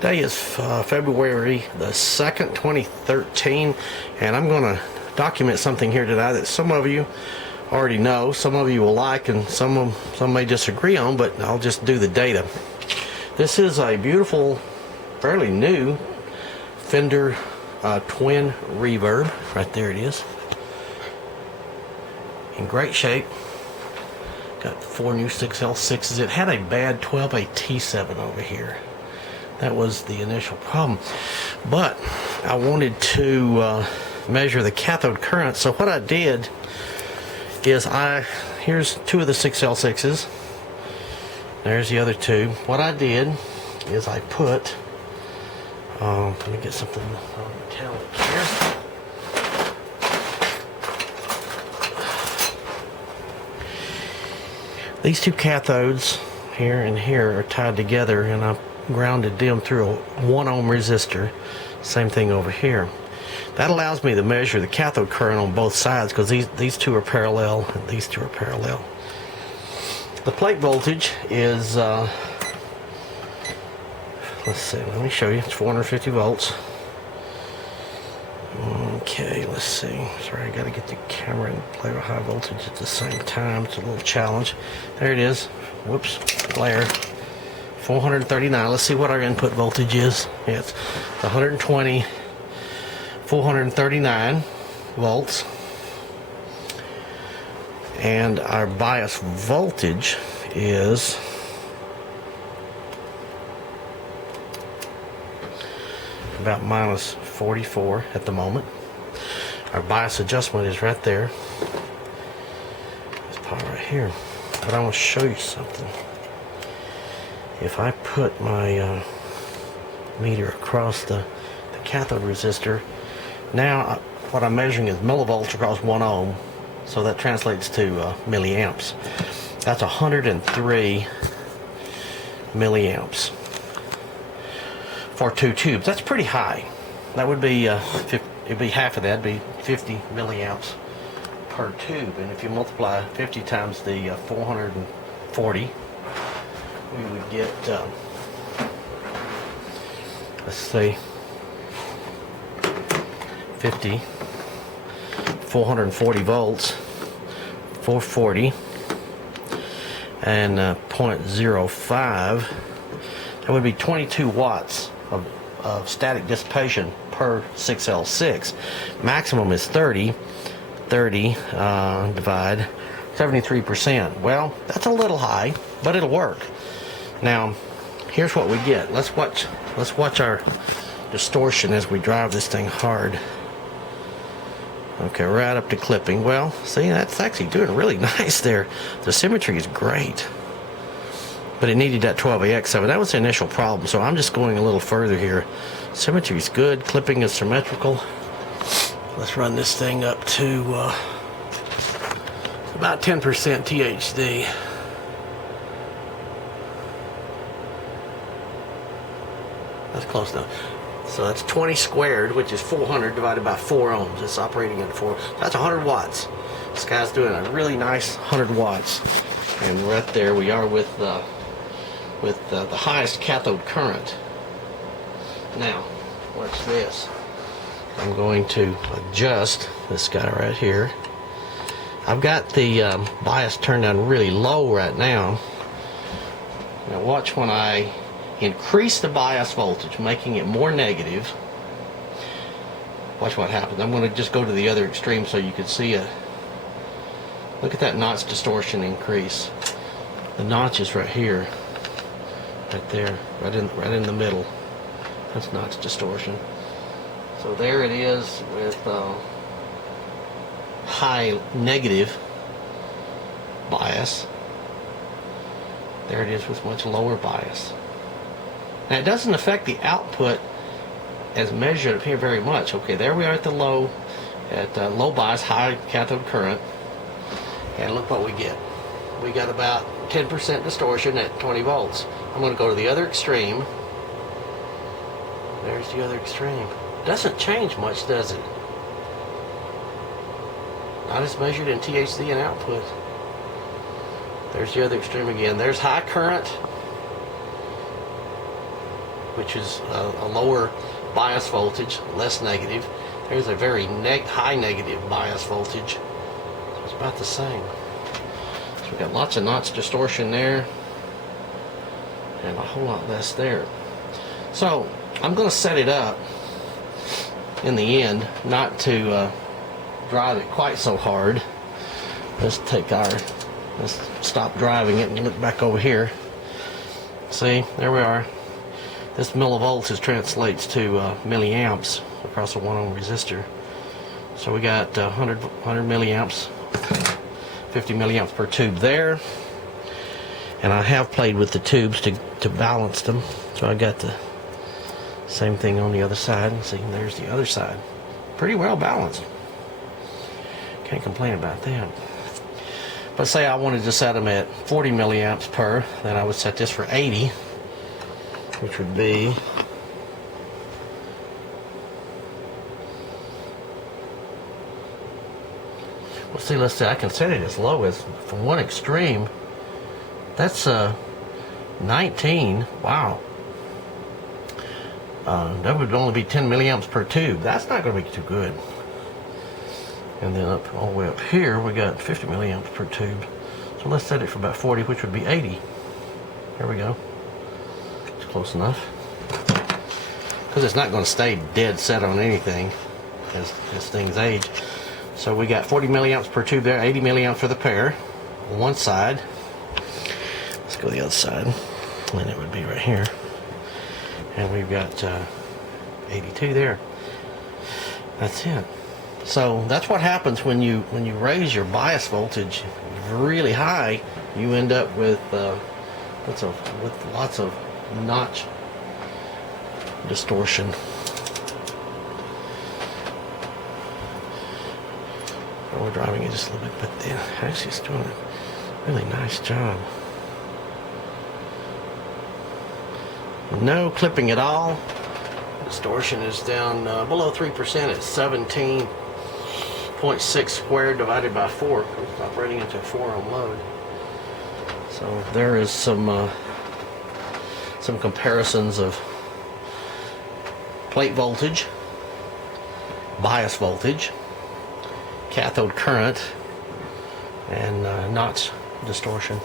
Today is February the 2nd, 2013, and I'm going to document something here today that some of you already know, some of you will like, and some may disagree on, but I'll just do the data. This is a beautiful, fairly new Fender Twin Reverb. Right there it is. In great shape. Got 4 new 6L6s. It had a bad 12A T7 over here. That was the initial problem. But I wanted to measure the cathode current. So what I did is here's 2 of the 6L6s. There's the other 2. What I did is I put, let me get something metallic here. These 2 cathodes here and here are tied together, and I grounded them through a 1 ohm resistor. Same thing over here. That allows me to measure the cathode current on both sides, because these 2 are parallel and these 2 are parallel. The plate voltage is let's see, let me show you. It's 450 volts. Okay, let's see. Sorry, I gotta get the camera and play with high voltage at the same time. It's a little challenge. There it is. Whoops, glare. 439. Let's see what our input voltage is. Yeah, it's 120, 439 volts. And our bias voltage is about minus 44 at the moment. Our bias adjustment is right there. This part right here. But I want to show you something. If I put my meter across the cathode resistor, now what I'm measuring is millivolts across 1 ohm, so that translates to milliamps. That's 103 milliamps for 2 tubes. That's pretty high. That would be it'd be half of that. It'd be 50 milliamps per tube, and if you multiply 50 times the 440, we would get, let's say, 440 volts, 440, and 0.05. That would be 22 watts of static dissipation per 6L6. Maximum is 30 divide 73%. Well, that's a little high, but it'll work. Now, here's what we get. Let's watch our distortion as we drive this thing hard. Okay, right up to clipping. Well, see, that's actually doing really nice there. The symmetry is great. But it needed that 12AX7. That was the initial problem, so I'm just going a little further here. Symmetry is good. Clipping is symmetrical. Let's run this thing up to about 10% THD. That's close enough. So that's 20 squared, which is 400 divided by 4 ohms. It's operating at 4. That's 100 watts. This guy's doing a really nice 100 watts. And right there we are with the highest cathode current. Now, watch this. I'm going to adjust this guy right here. I've got the bias turned down really low right now. Now watch when I increase the bias voltage, making it more negative. Watch what happens. I'm going to just go to the other extreme so you can see it. Look at that notch distortion increase. The notch is right here, right there, right in the middle. That's notch distortion. So there it is with high negative bias. There it is with much lower bias. Now it doesn't affect the output as measured up here very much. Okay, there we are at the low bias, high cathode current, and look what we get. We got about 10% distortion at 20 volts. I'm going to go to the other extreme. There's the other extreme. Doesn't change much, does it? Not as measured in THD and output. There's the other extreme again. There's high current which is a lower bias voltage, less negative. There's a very high negative bias voltage. So it's about the same. So we've got lots of notch distortion there, and a whole lot less there. So I'm going to set it up in the end not to drive it quite so hard. Let's stop driving it and look back over here. See, there we are. This millivolts translates to milliamps across a 1 ohm resistor. So we got 100 milliamps, 50 milliamps per tube there. And I have played with the tubes to balance them. So I got the same thing on the other side. See, there's the other side. Pretty well balanced. Can't complain about that. But say I wanted to set them at 40 milliamps per, then I would set this for 80, which would be let's see, I can set it as low as, from one extreme, that's 19. Wow. That would only be 10 milliamps per tube. That's not going to be too good. And then up all the way up here, we got 50 milliamps per tube. So let's set it for about 40, which would be 80. There we go. It's close enough. Because it's not going to stay dead set on anything as things age. So we got 40 milliamps per tube there, 80 milliamps for the pair on one side. Let's go to the other side, and it would be right here. And we've got 82 there. That's it. So that's what happens when you raise your bias voltage really high. You end up with lots of notch distortion. We're driving it just a little bit, but actually it's doing a really nice job. No clipping at all. Distortion is down below 3%. It's 17.6 squared divided by 4. It's operating into a 4 ohm load. So there is some comparisons of plate voltage, bias voltage, cathode current, and notch distortion.